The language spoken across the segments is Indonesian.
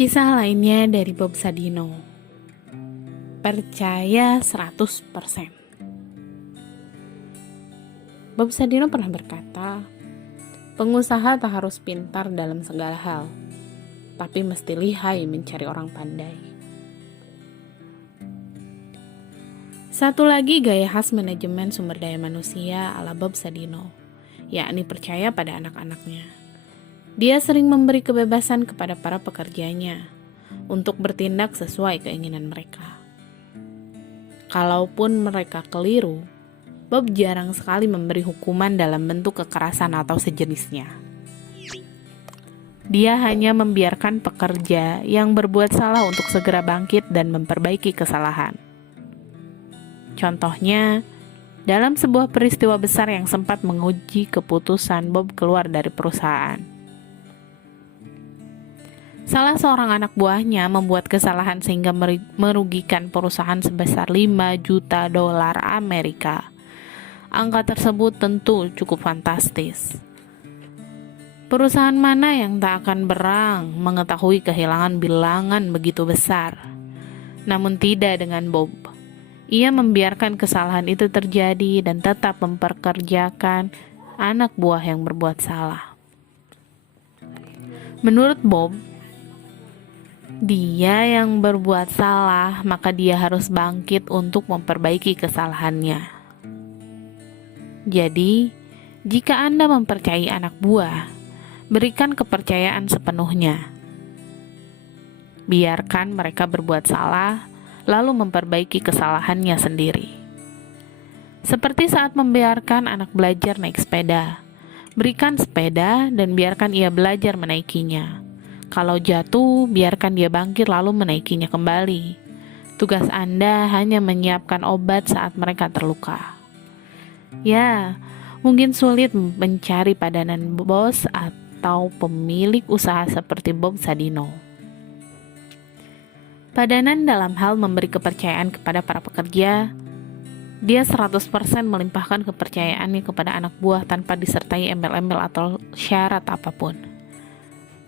Kisah lainnya dari Bob Sadino. Percaya 100%. Bob Sadino pernah berkata, pengusaha tak harus pintar dalam segala hal, tapi mesti lihai mencari orang pandai. Satu lagi gaya khas manajemen sumber daya manusia ala Bob Sadino, yakni percaya pada anak-anaknya. Dia sering memberi kebebasan kepada para pekerjanya untuk bertindak sesuai keinginan mereka. Kalaupun mereka keliru, Bob jarang sekali memberi hukuman dalam bentuk kekerasan atau sejenisnya. Dia hanya membiarkan pekerja yang berbuat salah untuk segera bangkit dan memperbaiki kesalahan. Contohnya, dalam sebuah peristiwa besar yang sempat menguji keputusan Bob keluar dari perusahaan. Salah seorang anak buahnya membuat kesalahan sehingga merugikan perusahaan sebesar 5 juta dolar Amerika. Angka tersebut tentu cukup fantastis. Perusahaan mana yang tak akan berang mengetahui kehilangan bilangan begitu besar? Namun tidak dengan Bob. Ia membiarkan kesalahan itu terjadi dan tetap memperkerjakan anak buah yang berbuat salah. Menurut Bob, dia yang berbuat salah, maka dia harus bangkit untuk memperbaiki kesalahannya. Jadi, jika Anda mempercayai anak buah, berikan kepercayaan sepenuhnya. Biarkan mereka berbuat salah, lalu memperbaiki kesalahannya sendiri. Seperti saat membiarkan anak belajar naik sepeda, berikan sepeda dan biarkan ia belajar menaikinya. Kalau jatuh, biarkan dia bangkit lalu menaikinya kembali. Tugas Anda hanya menyiapkan obat saat mereka terluka. Ya, mungkin sulit mencari padanan bos atau pemilik usaha seperti Bob Sadino. Padanan dalam hal memberi kepercayaan kepada para pekerja, dia 100% melimpahkan kepercayaannya kepada anak buah tanpa disertai embel-embel atau syarat apapun.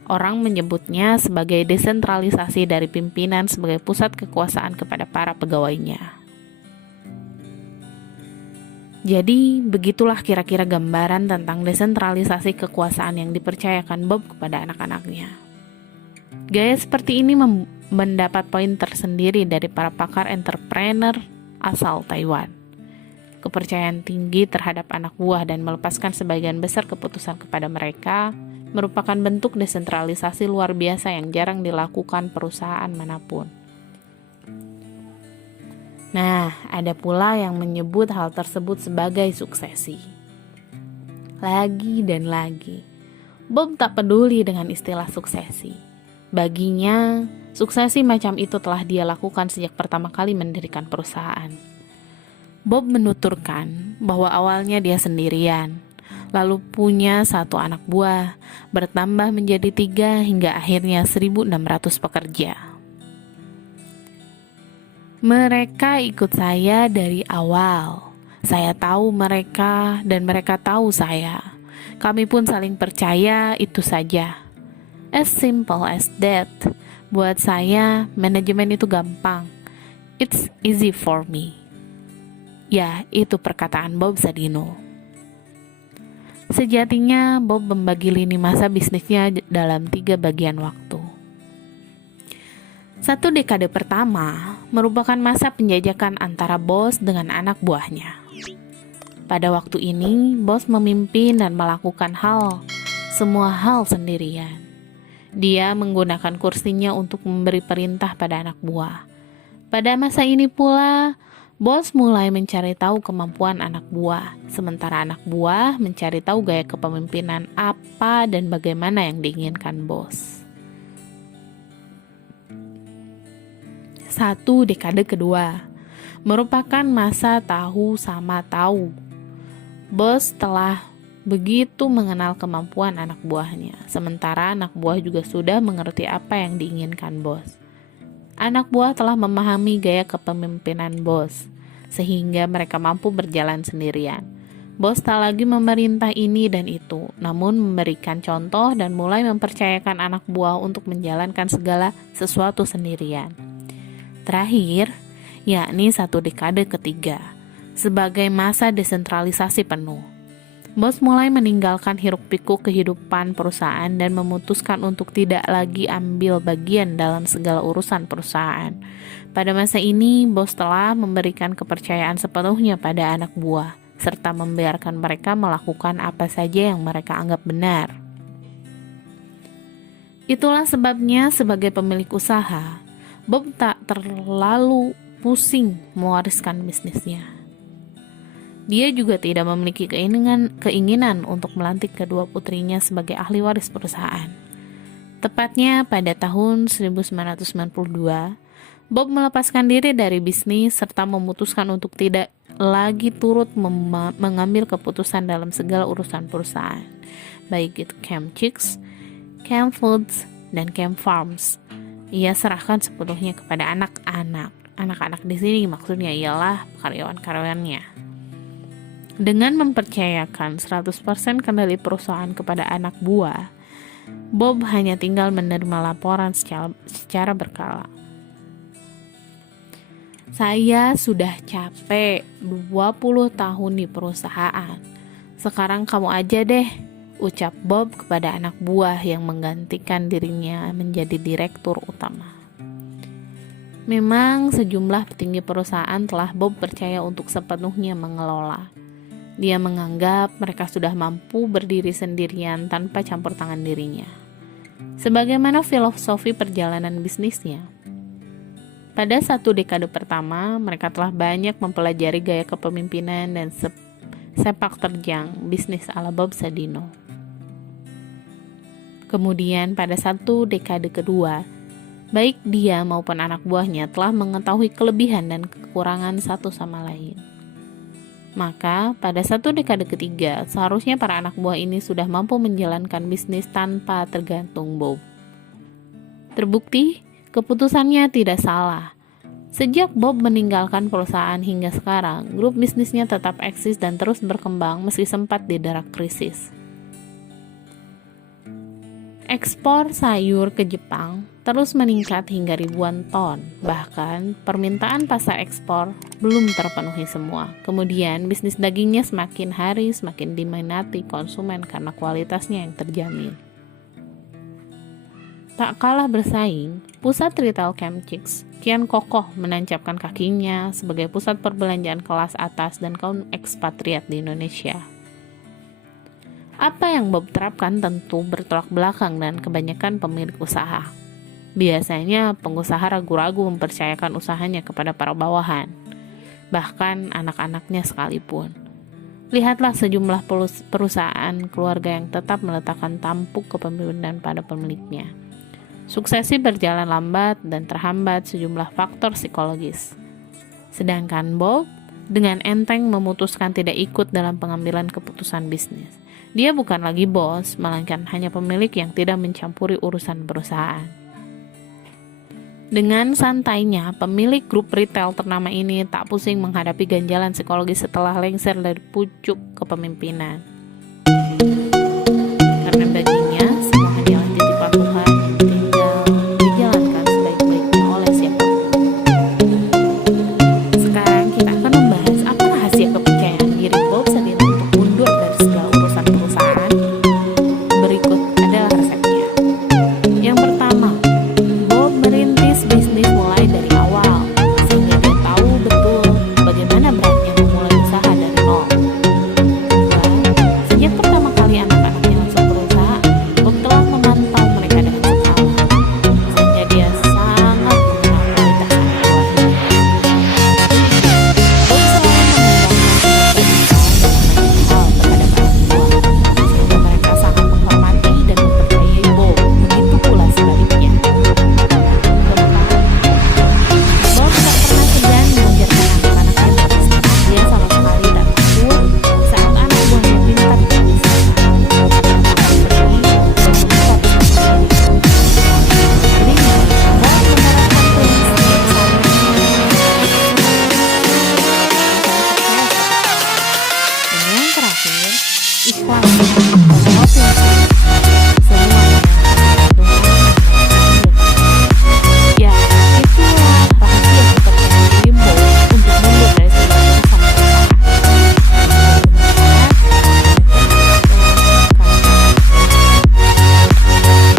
Orang menyebutnya sebagai desentralisasi dari pimpinan sebagai pusat kekuasaan kepada para pegawainya. Jadi, begitulah kira-kira gambaran tentang desentralisasi kekuasaan yang dipercayakan Bob kepada anak-anaknya. Gaya seperti ini mendapat poin tersendiri dari para pakar entrepreneur asal Taiwan. Kepercayaan tinggi terhadap anak buah dan melepaskan sebagian besar keputusan kepada mereka merupakan bentuk desentralisasi luar biasa yang jarang dilakukan perusahaan manapun. Nah, ada pula yang menyebut hal tersebut sebagai suksesi. Lagi dan lagi, Bob tak peduli dengan istilah suksesi. Baginya, suksesi macam itu telah dia lakukan sejak pertama kali mendirikan perusahaan. Bob menuturkan bahwa awalnya dia sendirian, lalu punya 1 anak buah, bertambah menjadi 3 hingga akhirnya 1.600 pekerja. Mereka ikut saya dari awal. Saya tahu mereka dan mereka tahu saya. Kami pun saling percaya, itu saja. As simple as that. Buat saya, manajemen itu gampang. It's easy for me. Ya, itu perkataan Bob Sadino. Sejatinya, Bob membagi lini masa bisnisnya dalam 3 bagian waktu. 1 dekade pertama merupakan masa penjajakan antara bos dengan anak buahnya. Pada waktu ini, bos memimpin dan melakukan semua hal sendirian. Dia menggunakan kursinya untuk memberi perintah pada anak buah. Pada masa ini pula, bos mulai mencari tahu kemampuan anak buah, sementara anak buah mencari tahu gaya kepemimpinan apa dan bagaimana yang diinginkan bos. 1 dekade kedua merupakan masa tahu sama tahu. Bos telah begitu mengenal kemampuan anak buahnya, sementara anak buah juga sudah mengerti apa yang diinginkan bos. Anak buah telah memahami gaya kepemimpinan bos, sehingga mereka mampu berjalan sendirian. Bos tak lagi memerintah ini dan itu, namun memberikan contoh dan mulai mempercayakan anak buah untuk menjalankan segala sesuatu sendirian. Terakhir, yakni 1 dekade ketiga, sebagai masa desentralisasi penuh. Bos mulai meninggalkan hiruk-pikuk kehidupan perusahaan dan memutuskan untuk tidak lagi ambil bagian dalam segala urusan perusahaan. Pada masa ini, bos telah memberikan kepercayaan sepenuhnya pada anak buah, serta membiarkan mereka melakukan apa saja yang mereka anggap benar. Itulah sebabnya sebagai pemilik usaha, Bob tak terlalu pusing mewariskan bisnisnya. Dia juga tidak memiliki keinginan untuk melantik kedua putrinya sebagai ahli waris perusahaan. Tepatnya pada tahun 1992, Bob melepaskan diri dari bisnis serta memutuskan untuk tidak lagi turut mengambil keputusan dalam segala urusan perusahaan, baik itu Camp Chicks, Camp Foods, dan Camp Farms. Ia serahkan sepenuhnya kepada anak-anak. Anak-anak di sini maksudnya ialah karyawan-karyawannya. Dengan mempercayakan 100% kendali perusahaan kepada anak buah, Bob hanya tinggal menerima laporan secara berkala. Saya sudah capek 20 tahun di perusahaan. Sekarang kamu aja deh, ucap Bob kepada anak buah yang menggantikan dirinya menjadi direktur utama. Memang sejumlah petinggi perusahaan telah Bob percaya untuk sepenuhnya mengelola. Dia menganggap mereka sudah mampu berdiri sendirian tanpa campur tangan dirinya. Sebagaimana filosofi perjalanan bisnisnya. Pada 1 dekade pertama, mereka telah banyak mempelajari gaya kepemimpinan dan sepak terjang bisnis ala Bob Sadino. Kemudian pada 1 dekade kedua, baik dia maupun anak buahnya telah mengetahui kelebihan dan kekurangan satu sama lain. Maka pada 1 dekade ketiga, seharusnya para anak buah ini sudah mampu menjalankan bisnis tanpa tergantung Bob. Terbukti, keputusannya tidak salah. Sejak Bob meninggalkan perusahaan hingga sekarang, grup bisnisnya tetap eksis dan terus berkembang meski sempat didera krisis. Ekspor sayur ke Jepang terus meningkat hingga ribuan ton. Bahkan, permintaan pasar ekspor belum terpenuhi semua. Kemudian, bisnis dagingnya semakin hari semakin diminati konsumen karena kualitasnya yang terjamin. Tak kalah bersaing, pusat retail Camp Chicks kian kokoh menancapkan kakinya sebagai pusat perbelanjaan kelas atas dan kaum ekspatriat di Indonesia. Apa yang Bob terapkan tentu bertolak belakang dan kebanyakan pemilik usaha. Biasanya pengusaha ragu-ragu mempercayakan usahanya kepada para bawahan, bahkan anak-anaknya sekalipun. Lihatlah sejumlah perusahaan keluarga yang tetap meletakkan tampuk kepemimpinan pada pemiliknya. Suksesi berjalan lambat dan terhambat sejumlah faktor psikologis. Sedangkan Bob dengan enteng memutuskan tidak ikut dalam pengambilan keputusan bisnis. Dia bukan lagi bos, melainkan hanya pemilik yang tidak mencampuri urusan perusahaan. Dengan santainya, pemilik grup retail ternama ini tak pusing menghadapi ganjalan psikologis setelah lengser dari pucuk kepemimpinan. Karena bagi